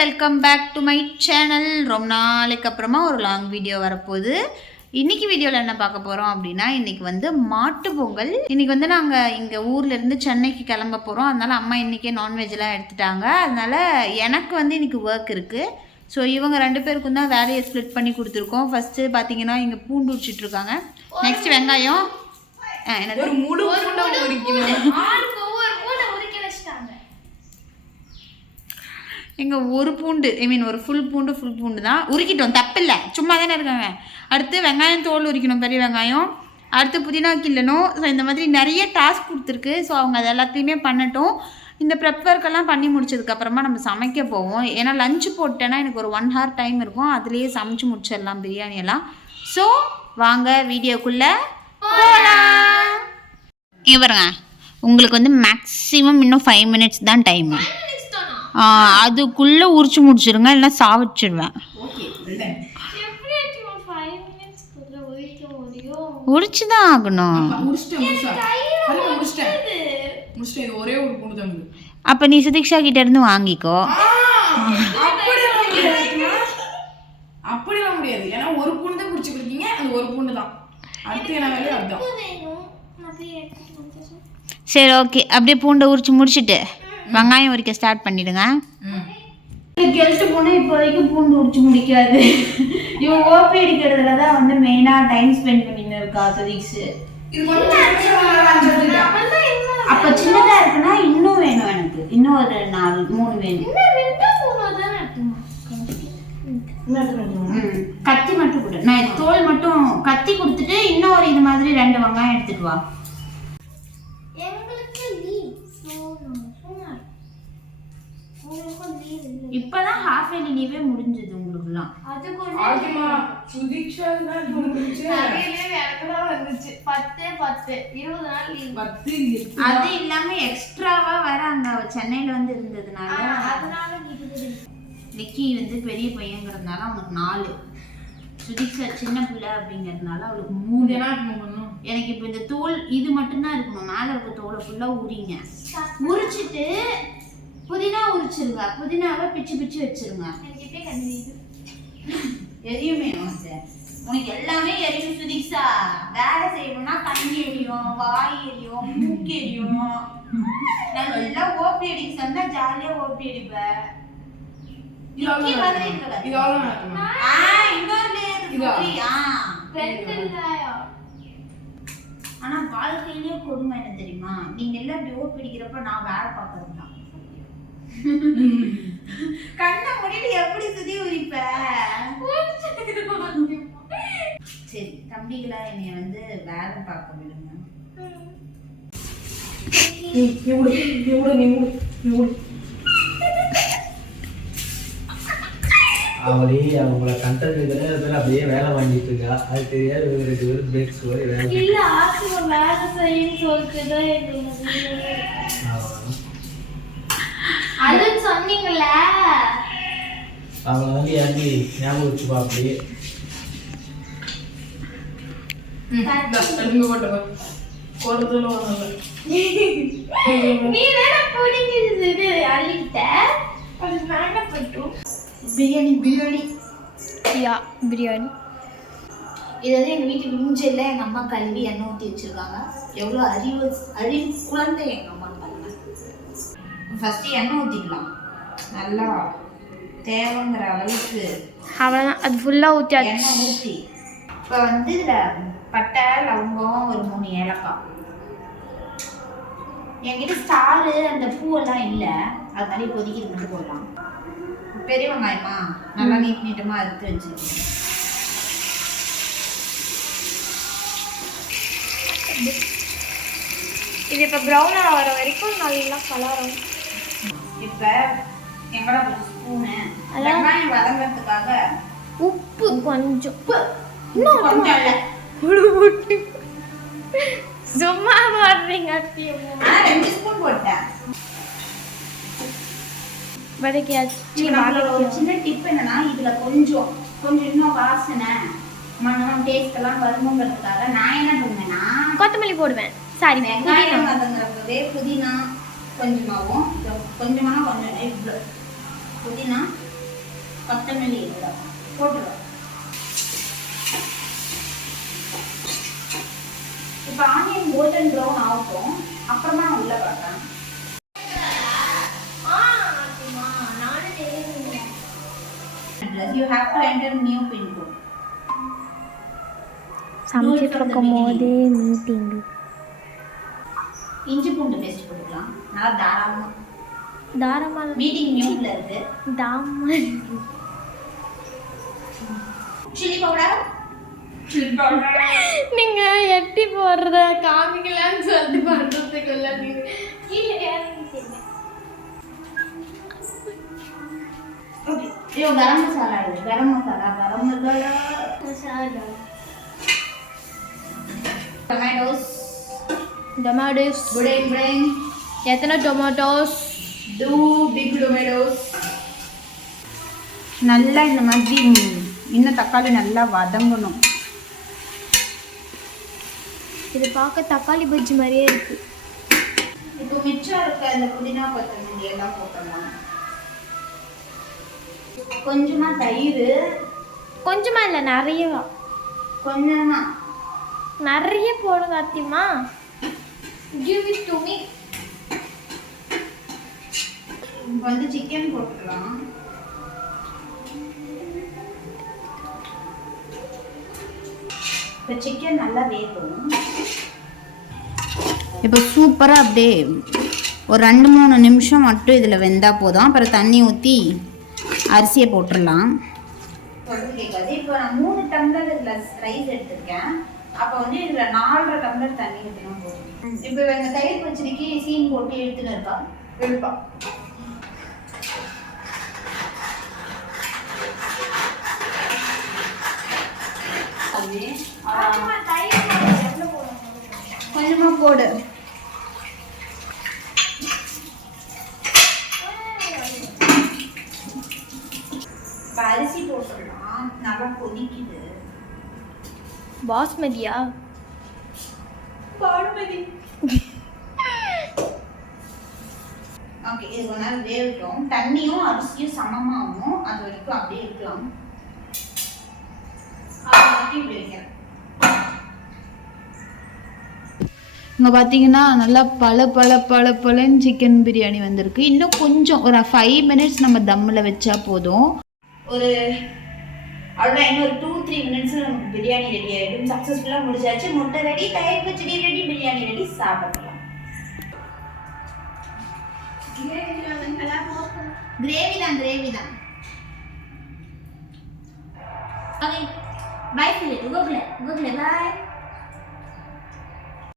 Welcome back to my channel. ரொம்ப நாளைக்கு அப்புறமா ஒரு லாங் வீடியோ வரப்போகுது. இன்றைக்கி வீடியோவில் என்ன பார்க்க போகிறோம் அப்படின்னா, இன்றைக்கி வந்து மாட்டு பொங்கல். இன்றைக்கி வந்து நாங்கள் இங்கே ஊர்லேருந்து சென்னைக்கு கிளம்ப போகிறோம். அதனால் அம்மா இன்றைக்கே நான்வெஜ்லாம் எடுத்துட்டாங்க. அதனால் எனக்கு வந்து இன்றைக்கி ஒர்க் இருக்குது. ஸோ இவங்க 2 பேருக்கும் தான் வேலையை ஸ்ப்ளிட் பண்ணி கொடுத்துருக்கோம். ஃபஸ்ட்டு பார்த்தீங்கன்னா இங்கே பூண்டு உரிச்சிட்ருக்காங்க. நெக்ஸ்ட் வெங்காயம் எனக்கு ஒரு முழு எங்கள் ஒரு பூண்டு ஒரு ஃபுல் பூண்டு தான் உரிக்கிட்டோம், தப்பில்லை, சும்மா தானே இருக்காங்க. அடுத்து வெங்காயம் தோல் உரிக்கணும், பெரிய வெங்காயம். அடுத்து புதினா கிள்ளணும். ஸோ இந்த மாதிரி நிறைய டாஸ்க் கொடுத்துருக்கு. ஸோ அவங்க அது எல்லாத்தையுமே பண்ணட்டும். இந்த ப்ரெப் ஒர்க்கெல்லாம் பண்ணி முடிச்சதுக்கப்புறமா நம்ம சமைக்க போவோம். ஏன்னா லஞ்சு போட்டேன்னா எனக்கு ஒரு 1 hour டைம் இருக்கும். அதுலேயே சமைச்சு முடிச்சிடலாம் பிரியாணியெல்லாம். ஸோ வாங்க வீடியோக்குள்ளே போகலாம். இங்கே பாருங்க, உங்களுக்கு வந்து மேக்ஸிமம் இன்னும் 5 minutes தான் டைமு. அதுக்குள்ளே உரிச்சு முடிச்சிருங்க, இல்லைன்னா சாவிச்சிடுவேன். உரிச்சு தான் ஆகணும். அப்போ நீ சுதீக்ஷா கிட்ட இருந்து வாங்கிக்கோ. அப்படிலாம் முடியாது, ஏன்னா ஒரு பூண்டு தான் உரிச்சு கொடுத்தீங்க, அது ஒரு பூண்டு தான். அடுத்து என்ன வேலையோ அதுதான். சரி, ஓகே. அப்படியே பூண்டை உரிச்சு முடிச்சுட்டு வெங்காயம் உரிக்க ஸ்டார்ட் பண்ணிடுங்க. கெஸ்ட்டு போனால் இப்போ வரைக்கும் பூண்டு உரிச்சு முடிக்காது. இவன் ஓபி அடிக்கிறதுல தான் வந்து மெயினாக டைம் ஸ்பெண்ட் பண்ணிட்டு இருக்கா சுதீக்ஷு. அப்போ சின்னதாக இருக்குன்னா இன்னும் வேணும் எனக்கு, இன்னும் ஒரு 3 வேணும். கத்தி மட்டும் கொடு, நான் தோல் மட்டும் கத்தி கொடுத்துட்டு இன்னும் ஒரு இது மாதிரி 2 வெங்காயம் எடுத்துட்டு வா. இப்பதான் ஹாஃப் இயர்லி லீவே முடிஞ்சது உங்களுக்குலாம். அது இல்லாம எக்ஸ்ட்ராவா வேற அங்க சென்னையில வந்து இருந்ததுனால நிக்கி வந்து பெரிய பையங்கிறதுனால அவனுக்கு 4, சுதீக்ஷா சின்ன பிள்ளை அப்படிங்கிறதுனால அவளுக்கு 3. எனக்கு இப்போ இந்த தோல் இது மட்டும்தான் இருக்கணும். மேலே இருக்க தோலை ஃபுல்லாக உரிங்க. உரிச்சிட்டு புதினா உரிச்சிருங்க. புதினாவை பிச்சு பிச்சு வச்சிருங்க. எரியுமே உனக்கு எல்லாமே எரியும் சுதீக்ஷா. வேலை செய்யணும்னா கண்ணி எரியும், வாய் எரியும், மூக்கு எரியும். நல்லா ஓபி அடிக்க சொன்னா ஜாலியா ஓபி அடிப்பேன். ஆனா வாழ்க்கையிலேயே கொடுமை என்ன தெரியுமா, நீங்க எல்லாம் இப்படி ஓபி அடிக்கிறப்ப நான் வேலை பார்க்கறது தான். கண்ணை மூடிட்டு எப்படி சுதி உரிப்ப? சரி தம்பிகளா, என்னைய வந்து வேலை பார்க்க விடுங்க. அவங்கள கண்டென்ட் அப்படியே வேலை வாங்கிட்டு இருக்கா. அது தெரியாது, 2 பேரும் பிரேக்ஸ் போய் வேலை சொன்னீங்கல்ல. அவங்க வந்து ஏன்டி ஞாபகம் வச்சுப்பா அப்படியே. பிரியாணி இது வந்து எங்கள் வீட்டு விஞ்சல்ல எங்கள் அம்மா கழுவி எண்ணெய் ஊற்றி வச்சுருக்காங்க. எவ்வளோ அறிவு குழந்தை எங்கள் அம்மா பாருங்க. ஃபஸ்ட்டு எண்ணெய் ஊற்றிக்கலாம், நல்லா தேவைங்கிற அளவுக்கு. அவ்வளோதான், அது ஃபுல்லாக ஊற்றி எண்ணெய் ஊற்றி இப்போ வந்து இதில் பட்டை, லவங்கம், ஒரு 3 ஏலக்காய். என்கிட்ட ஸ்டாரு அந்த பூவெல்லாம் இல்லை, அதனால இப்போதைக்கு இது மட்டும் போடலாம். பெரிய வெங்காயமா நல்லா நீட்டமாக அறுத்து வச்சுருக்கேன். இது இப்போ ப்ரௌனாக வர வரைக்கும் நல்லா கலரும். இப்போ எங்கடா ஒரு ஸ்பூனு வெங்காயம் வதங்கிறதுக்காக உப்பு கொஞ்சம், இன்னும் கொஞ்சம் இல்லை, சும்மா மாறுறீங்க. 2 ஸ்பூன் போட்டேன். ஒரு சின்ன டிப் என்னன்னா, இதுல கொஞ்சம் இன்னும் வாசனை மனம் டேஸ்ட் எல்லாம் வருங்கிறதுக்காக நான் என்ன பண்ணுவேன்னா கொத்தமல்லி போடுவேன். சாரி, வெங்காயம் வதங்குறப்பவே புதினா கொஞ்சமாகவும், கொஞ்சமான கொஞ்சம் இவ்வளோ புதினா கொத்தமல்லி இவ்வளோ போட்டுருவோம். இப்போ ஆனியன் கோல்டன் ப்ரௌன் ஆகட்டும், அப்புறமா நான் உள்ள பார்க்குறேன். You have to enter new pin code. சமைச்சிட்டு இருக்கும் போதே மீட்டிங். இஞ்சி பூண்டு பேஸ்ட் போட்டுக்கலாம். நல்லா தாராளமா மீட்டிங் மியூட்ல இருக்கு. Chilli powder. நீங்க எட்டி போடுறத காமிக்கலான்னு சொல்லிட்டு பண்றதுக்குள்ள நீங்க கீழே இறங்கிட்டீங்க. ஓகே, இது கரம் மசாலா. இது கரம் மசாலா. Tomatoes Brain. எத்தனை டொமேட்டோஸ்? 2 big tomatoes. நல்லா இந்த மாதிரி இன்னும் தக்காளி நல்லா வதங்கணும். இது பார்க்க தக்காளி பஜ்ஜி மாதிரியே இருக்கு. இப்போ மிச்சம் இருக்க இந்த புதினா கொத்தமல்லி எல்லாம் போட்டுடலாம். கொஞ்சமா தயிர். கொஞ்சமா இல்லை, நிறையவா? கொஞ்சமா. நிறைய போடுங்க அத்தியமா. Give it to me. இப்போ வந்து சிக்கன் போட்டுக்கலாம். இப்போ சிக்கன் நல்லா வேகும். இப்போ சூப்பராக அப்படியே ஒரு 2-3 நிமிஷம் மட்டும் இதில் வெந்தால் போதும். அப்புறம் தண்ணி ஊற்றி அரிசியை போட்டுடலாம். கேட்காது. இப்போ நான் 3 டம்ளர் இதில் ரைஸ் எடுத்திருக்கேன். அப்போ வந்து இதில் 4.5 டம்ளர் தண்ணி ஊற்றினா போதும். இப்போ எங்கள் தயிர் பச்சடிக்கு சீன் போட்டு எடுத்துன்னு இருக்கா எழுப்பா. கொஞ்சமா போடு. அரிசி போட்டுடலாம். நல்லா கொதிக்குது. பாஸ்மதியா? ஓகே, இது கொஞ்ச நேரம் வேகட்டும். தண்ணியும் அரிசியும் சமமாகும். அது வரைக்கும் அப்படியே இருக்கலாம். இங்கே பார்த்தீங்கன்னா நல்லா பழன்னு சிக்கன் பிரியாணி வந்திருக்கு. இன்னும் கொஞ்சம் ஒரு 5 மினிட்ஸ் நம்ம தம்மில் வச்சா போதும். ஒரு அவ்வளோ இன்னொரு 2-3 மினிட்ஸில் நமக்கு பிரியாணி ரெடி ஆகிடும். சக்ஸஸ்ஃபுல்லாக முடிச்சாச்சு. முட்டை ரெடி, தயிர் பச்சடி ரெடி, பிரியாணி ரெடி. சாப்பிடலாம். கிரேவி தான். ஓகே, பாய் சொல்லு. கூகுள் பாய்.